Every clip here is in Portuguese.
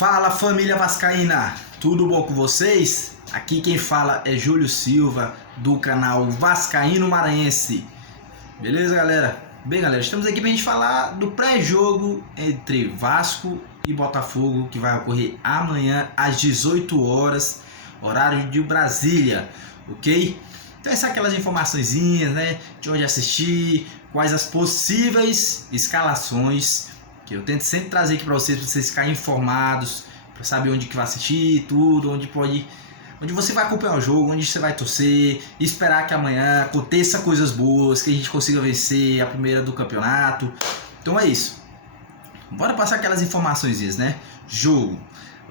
Fala, família vascaína, tudo bom com vocês? Aqui quem fala é Júlio Silva do canal Vascaíno Maranhense. Beleza, galera? Bem, galera, estamos aqui pra gente falar do pré-jogo entre Vasco e Botafogo, que vai ocorrer amanhã às 18 horas, horário de Brasília, ok? Então essas são aquelas informaçõezinhas, né, de onde assistir, quais as possíveis escalações que eu tento sempre trazer aqui para vocês ficarem informados, para saber onde que vai assistir, tudo, onde você vai acompanhar o jogo, onde você vai torcer, esperar que amanhã aconteça coisas boas, que a gente consiga vencer a primeira do campeonato. Então é isso. Bora passar aquelas informações, né? Jogo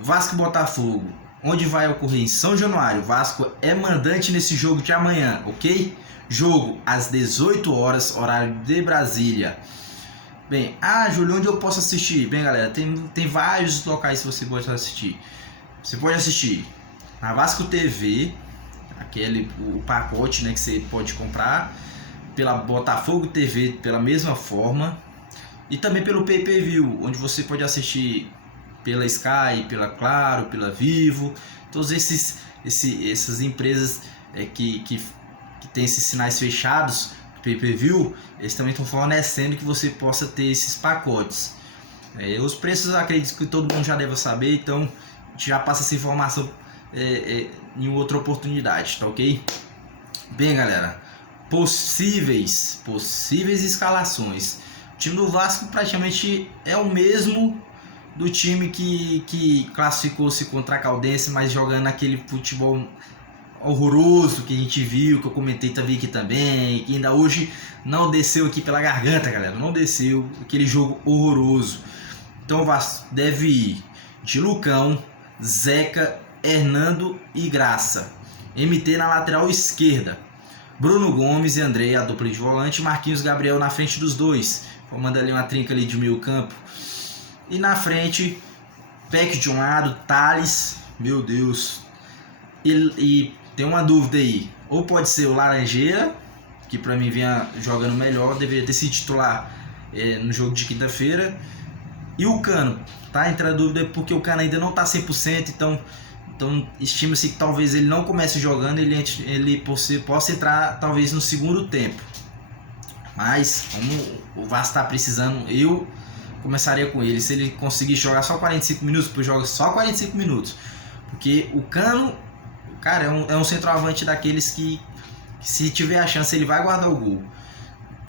Vasco e Botafogo, onde vai ocorrer em São Januário. Vasco é mandante nesse jogo de amanhã, ok? Jogo às 18 horas, horário de Brasília. Bem, Júlio, onde eu posso assistir? Bem, galera, tem vários locais que você pode assistir. Você pode assistir na Vasco TV, o pacote, né, que você pode comprar, pela Botafogo TV pela mesma forma, e também pelo pay-per-view, onde você pode assistir pela Sky, pela Claro, pela Vivo, todas essas empresas que tem esses sinais fechados, pay-per-view, eles também estão fornecendo que você possa ter esses pacotes. Os preços, acredito que todo mundo já deve saber, então a gente já passa essa informação em outra oportunidade, tá ok? Bem, galera, possíveis escalações. O time do Vasco praticamente é o mesmo do time que classificou-se contra a Caldense, mas jogando aquele futebol horroroso que a gente viu, que eu comentei aqui também, que ainda hoje não desceu aqui pela garganta, galera, não desceu, aquele jogo horroroso. Então o Vasco deve ir de Lucão, Zeca, Hernando e Graça, MT na lateral esquerda, Bruno Gomes e André a dupla de volante, Marquinhos Gabriel na frente dos dois, formando ali uma trinca ali de meio campo, e na frente Peck de um lado, Thales, meu Deus, e tem uma dúvida aí, ou pode ser o Laranjeira, que pra mim vinha jogando melhor, deveria ter sido titular no jogo de quinta-feira, e o Cano, tá? Entra a dúvida porque o Cano ainda não tá 100%, então estima-se que talvez ele não comece jogando, ele possa entrar talvez no segundo tempo, mas como o Vasco tá precisando, eu começaria com ele, se ele conseguir jogar só 45 minutos, depois joga só 45 minutos, porque o Cano, cara, é um centroavante daqueles que se tiver a chance ele vai guardar o gol,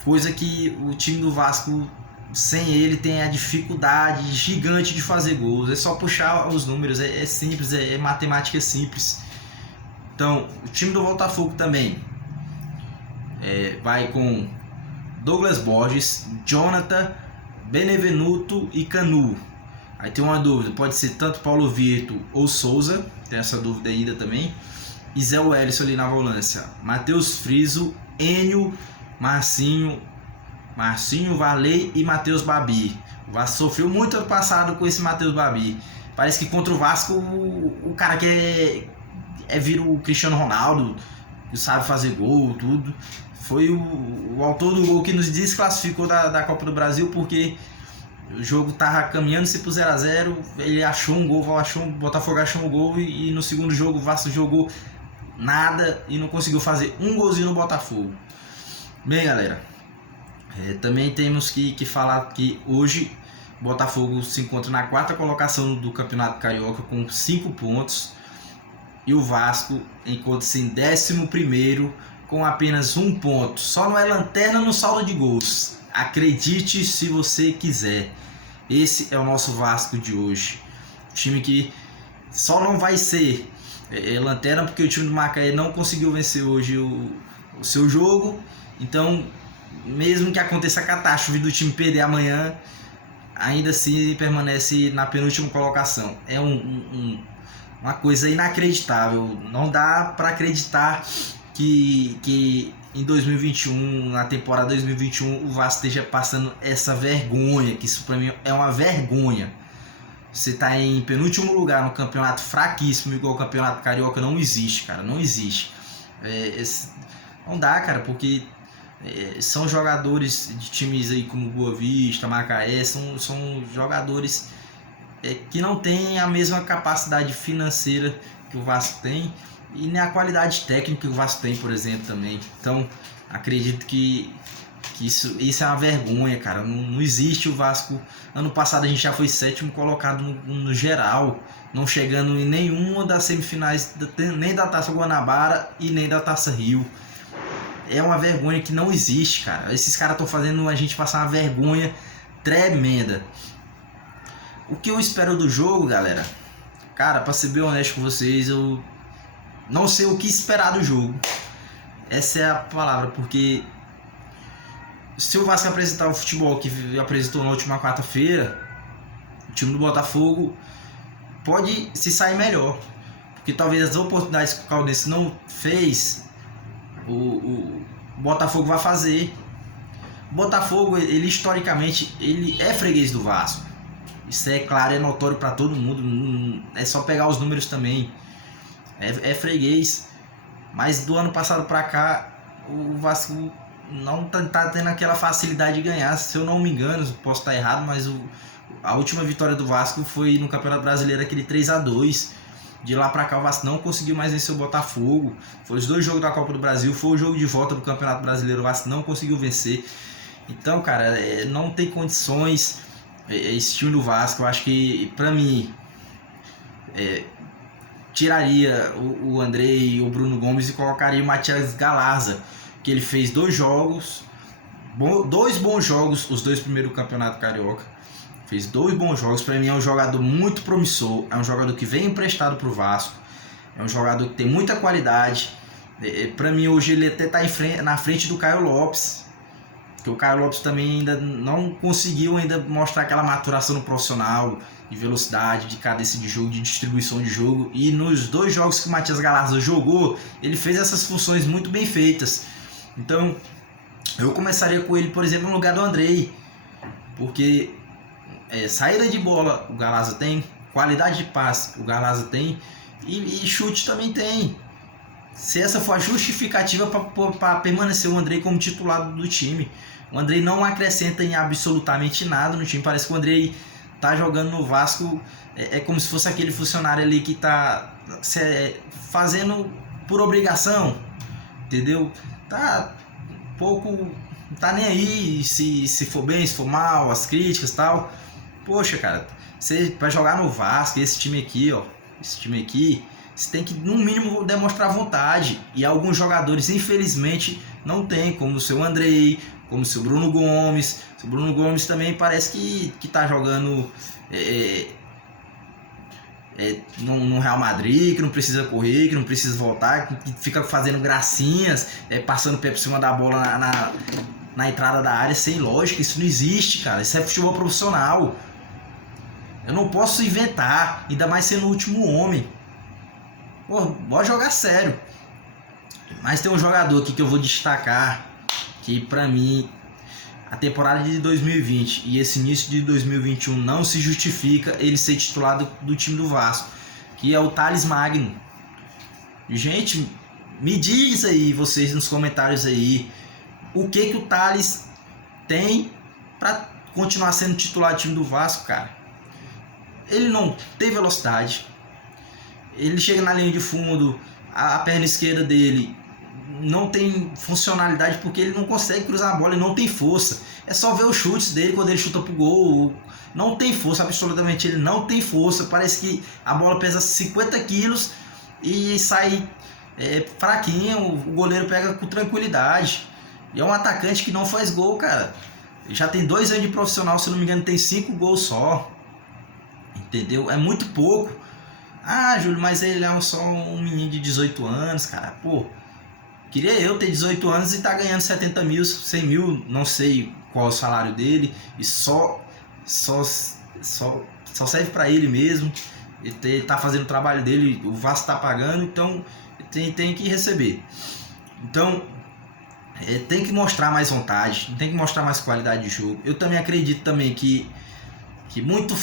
coisa que o time do Vasco sem ele tem a dificuldade gigante de fazer gols. É só puxar os números, é simples, é matemática simples. Então o time do Botafogo também vai com Douglas Borges, Jonathan, Benevenuto e Canu. Aí tem uma dúvida, pode ser tanto Paulo Vitor ou Souza, tem essa dúvida ainda também. E Zé Wellison ali na volância, Matheus Friso, Enio, Marcinho, Varley e Matheus Babi. O Vasco sofreu muito ano passado com esse Matheus Babi. Parece que contra o Vasco o cara que vira o Cristiano Ronaldo, que sabe fazer gol, tudo. Foi o autor do gol que nos desclassificou da Copa do Brasil, porque o jogo tava caminhando-se pro 0x0, ele achou um gol, o Botafogo achou um gol e no segundo jogo o Vasco jogou nada e não conseguiu fazer um golzinho no Botafogo. Bem, galera, também temos que falar que hoje o Botafogo se encontra na 4ª colocação do Campeonato Carioca com 5 pontos e o Vasco encontra-se em 11º com apenas 1 ponto. Só não é lanterna no saldo de gols. Acredite se você quiser. Esse é o nosso Vasco de hoje. Time que só não vai ser lanterna porque o time do Macaé não conseguiu vencer hoje o seu jogo. Então, mesmo que aconteça a catástrofe do time perder amanhã, ainda assim permanece na penúltima colocação. É uma coisa inacreditável. Não dá para acreditar que em 2021, na temporada 2021, o Vasco esteja passando essa vergonha, que isso para mim é uma vergonha. Você tá em penúltimo lugar no campeonato fraquíssimo, igual o Campeonato Carioca, não existe, cara, não existe. Não dá, cara, porque são jogadores de times aí como Boa Vista, Macaé, são jogadores que não tem a mesma capacidade financeira que o Vasco tem e nem a qualidade técnica que o Vasco tem, por exemplo, também. Então, acredito que isso é uma vergonha, cara. Não existe o Vasco. Ano passado a gente já foi 7º colocado no geral, não chegando em nenhuma das semifinais, nem da Taça Guanabara e nem da Taça Rio. É uma vergonha que não existe, cara. Esses caras estão fazendo a gente passar uma vergonha tremenda. O que eu espero do jogo, galera? Cara, pra ser bem honesto com vocês, eu não sei o que esperar do jogo. Essa é a palavra, porque se o Vasco apresentar o futebol que apresentou na última quarta-feira, o time do Botafogo pode se sair melhor. Porque talvez as oportunidades que o Caldense não fez, o Botafogo vai fazer. O Botafogo, ele historicamente, ele é freguês do Vasco. Isso é claro, é notório para todo mundo. É só pegar os números também. É freguês. Mas do ano passado para cá, o Vasco não tá tendo aquela facilidade de ganhar. Se eu não me engano, posso estar errado, mas a última vitória do Vasco foi no Campeonato Brasileiro, aquele 3-2. De lá pra cá o Vasco não conseguiu mais vencer o Botafogo. Foi os 2 jogos da Copa do Brasil, foi o jogo de volta do Campeonato Brasileiro, o Vasco não conseguiu vencer. Então, cara, não tem condições esse time do Vasco. Eu acho que, pra mim, tiraria o Andrei e o Bruno Gomes e colocaria o Matias Galarza, que ele fez 2 jogos, 2 bons jogos, os 2 primeiros do Campeonato Carioca. Fez 2 bons jogos. Para mim é um jogador muito promissor, é um jogador que vem emprestado para o Vasco, é um jogador que tem muita qualidade. Para mim hoje ele até está na frente do Caio Lopes, que o Caio Lopes também ainda não conseguiu mostrar aquela maturação no profissional, de velocidade, de cadência de jogo, de distribuição de jogo. E nos 2 jogos que o Matias Galarza jogou, ele fez essas funções muito bem feitas. Então eu começaria com ele, por exemplo, no lugar do Andrei, porque saída de bola o Galarza tem, qualidade de passe o Galarza tem, e chute também tem. Se essa for a justificativa para permanecer o Andrei como titular do time, o Andrei não acrescenta em absolutamente nada no time. Parece que o Andrei tá jogando no Vasco, como se fosse aquele funcionário ali que tá fazendo por obrigação, entendeu? Tá pouco, não tá nem aí se for bem, se for mal, as críticas e tal. Poxa, cara, você vai jogar no Vasco, esse time aqui, você tem que no mínimo demonstrar vontade. E alguns jogadores, infelizmente, não tem, como o seu Andrei, como o seu Bruno Gomes. O Bruno Gomes também parece que tá jogando no Real Madrid, que não precisa correr, que não precisa voltar, que fica fazendo gracinhas, passando o pé por cima da bola na entrada da área, sem lógica. Isso não existe, cara. Isso é futebol profissional. Eu não posso inventar, ainda mais sendo o último homem. Pô, bora jogar sério. Mas tem um jogador aqui que eu vou destacar, que pra mim a temporada de 2020 e esse início de 2021 não se justifica ele ser titular do time do Vasco, que é o Thales Magno. Gente, me diz aí vocês nos comentários aí o que o Thales tem pra continuar sendo titular do time do Vasco, cara. Ele não tem velocidade, ele chega na linha de fundo, a perna esquerda dele não tem funcionalidade porque ele não consegue cruzar a bola, ele não tem força. É só ver os chutes dele quando ele chuta pro gol, não tem força, absolutamente ele não tem força. Parece que a bola pesa 50 quilos e sai fraquinho, o goleiro pega com tranquilidade. E é um atacante que não faz gol, cara. Ele já tem 2 anos de profissional, se não me engano tem 5 gols só. Entendeu? É muito pouco. Ah, Júlio, mas ele é só um menino de 18 anos, cara. Pô, queria eu ter 18 anos e tá ganhando 70 mil, 100 mil, não sei qual é o salário dele. E só serve pra ele mesmo. Ele tá fazendo o trabalho dele, o Vasco tá pagando, então tem que receber. Então, tem que mostrar mais vontade, tem que mostrar mais qualidade de jogo. Eu também acredito também que muito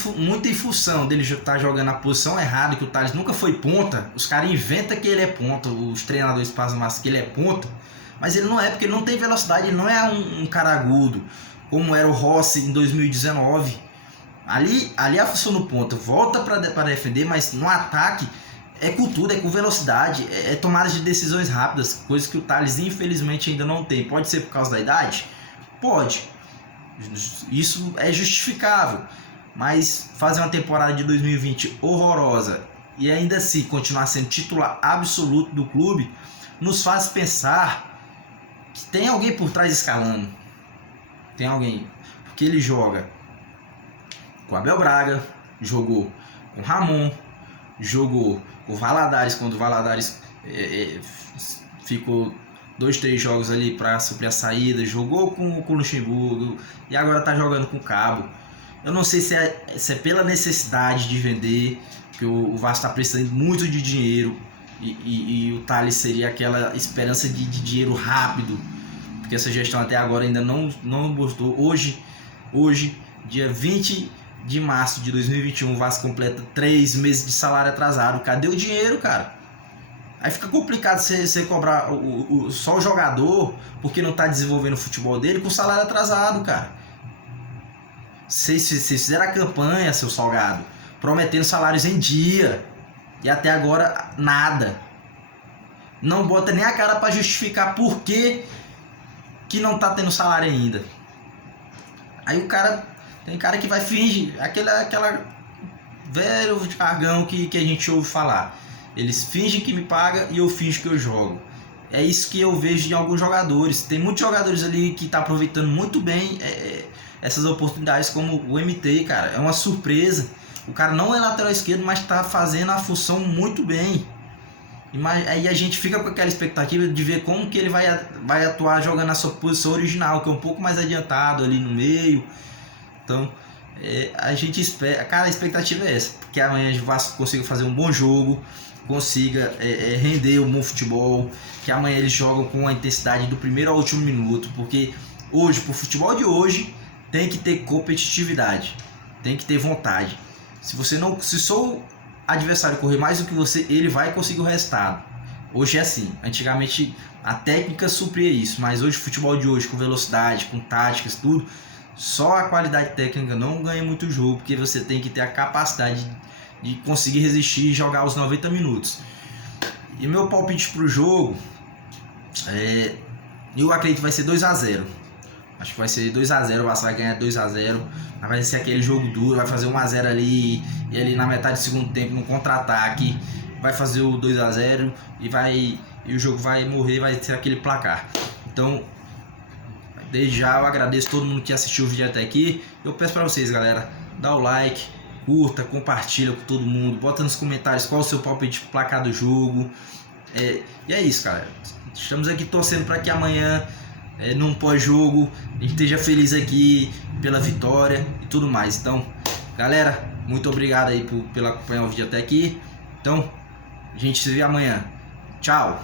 em função dele estar jogando na posição errada, que o Thales nunca foi ponta, os caras inventam que ele é ponta, os treinadores passam mais que ele é ponta, mas ele não é, porque ele não tem velocidade, ele não é um cara agudo, como era o Rossi em 2019, Ali a função no ponta volta para defender, mas no ataque é com tudo, é com velocidade, é tomada de decisões rápidas, coisas que o Tales infelizmente ainda não tem. Pode ser por causa da idade? Pode. Isso é justificável. Mas fazer uma temporada de 2020 horrorosa e ainda assim continuar sendo titular absoluto do clube nos faz pensar que tem alguém por trás escalando. Tem alguém. Porque ele joga com Abel Braga, jogou com Ramon, jogou com o Valadares, quando o Valadares ficou 2-3 jogos ali para suprir a saída, jogou com o Luxemburgo e agora está jogando com o Cabo. Eu não sei se é pela necessidade de vender, porque o Vasco está precisando muito de dinheiro e o Tales seria aquela esperança de dinheiro rápido, porque essa gestão até agora ainda não mostrou. Hoje, dia 20 de março de 2021, o Vasco completa 3 meses de salário atrasado. Cadê o dinheiro, cara? Aí fica complicado você cobrar só o jogador porque não está desenvolvendo o futebol dele com salário atrasado, cara. Vocês fizeram a campanha, seu Salgado, prometendo salários em dia e até agora nada. Não bota nem a cara para justificar por que não tá tendo salário ainda. Aí tem cara que vai fingir, aquela velho jargão que a gente ouve falar. Eles fingem que me pagam e eu finjo que eu jogo. É isso que eu vejo de alguns jogadores. Tem muitos jogadores ali que tá aproveitando muito bem essas oportunidades, como o MT, cara. É uma surpresa. O cara não é lateral esquerdo, mas tá fazendo a função muito bem. Aí a gente fica com aquela expectativa de ver como que ele vai atuar jogando na sua posição original, que é um pouco mais adiantado ali no meio. Então, a gente espera, cara, a expectativa é essa, que amanhã o Vasco consiga fazer um bom jogo, consiga render um bom futebol, que amanhã eles jogam com a intensidade do primeiro ao último minuto, porque hoje, pro futebol de hoje, tem que ter competitividade, tem que ter vontade. Se seu adversário correr mais do que você, ele vai conseguir o resultado. Hoje é assim. Antigamente a técnica supria isso, mas hoje o futebol de hoje, com velocidade, com táticas, tudo, só a qualidade técnica não ganha muito jogo, porque você tem que ter a capacidade de conseguir resistir e jogar os 90 minutos. E meu palpite pro jogo eu acredito que vai ser 2-0. Acho que vai ser 2-0, o Vasco vai ganhar 2-0. Vai ser aquele jogo duro, vai fazer 1-0 ali, e ali na metade do segundo tempo, no contra-ataque, vai fazer o 2-0 e o jogo vai morrer, vai ser aquele placar. Então, desde já eu agradeço todo mundo que assistiu o vídeo até aqui. Eu peço para vocês, galera, dá o like, curta, compartilha com todo mundo, bota nos comentários qual o seu palpite pro placar do jogo. E é isso, galera. Estamos aqui torcendo para que amanhã, num pós-jogo, a gente esteja feliz aqui pela vitória e tudo mais. Então, galera, muito obrigado aí pela acompanhar o vídeo até aqui. Então, a gente se vê amanhã. Tchau!